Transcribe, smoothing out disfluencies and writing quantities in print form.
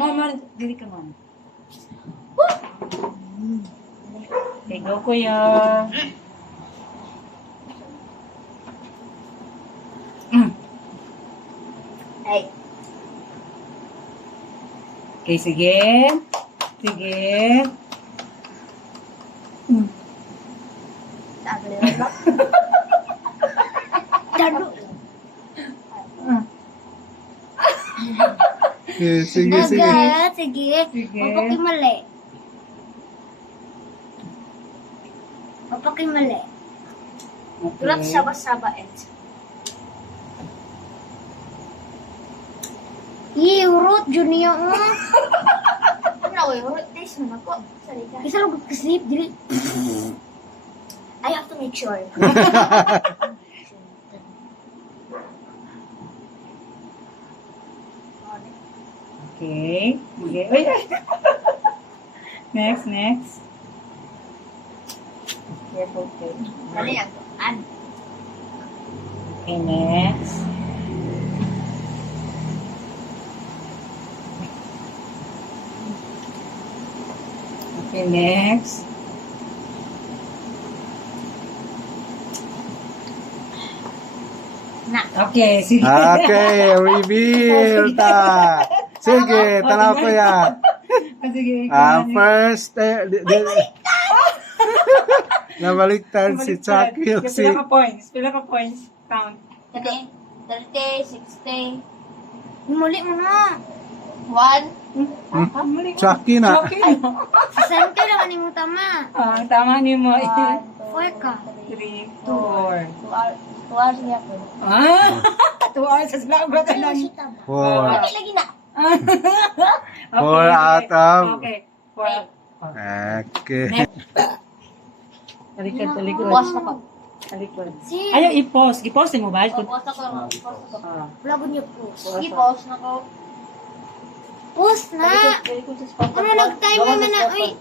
Mama, dili ka man. Okay, go kuya. Ay. Okay, sige. Sige. Sabi na. Dado. Sige, sige. Sige. Sige. Mapakimali. Mapakimali. Tulad Okay. saba-saba et. Urut junior mo. Ano urut taste mo nako. Salita. Isa lang kasip dili. I have to make sure. Okay. Sige. Uy, ay. Next, next. Careful, careful. Ano yan? Ano? Okay, next. Okay, next. Na. Okay, sige. Okay, reveal ta. Sige, tanaw ko yan. Sige, First, nabaliktad si Chucky. Pila ka points? Pila ka points? Count. 30, 60. Muli mo na. 1. Mali. Chucky na. Okay. Saan ka naman mo tama? Tama ni mo. 4 ka. 3, 4. 2 hours niya po. 2 hours. Sa ba ka lang? 4. Hindi lagi na. 4 out of. Okay. 4. Okay. Talikod, talikod. Pause na ko. Talikod. Si. Ayaw, i-pause. I-pause yung mobile. Pause na ko. Vlog niyo po. Sige, Pause. pause na ko. Pause na. Talikod sa spot. Ano nag-time naman na? Uy.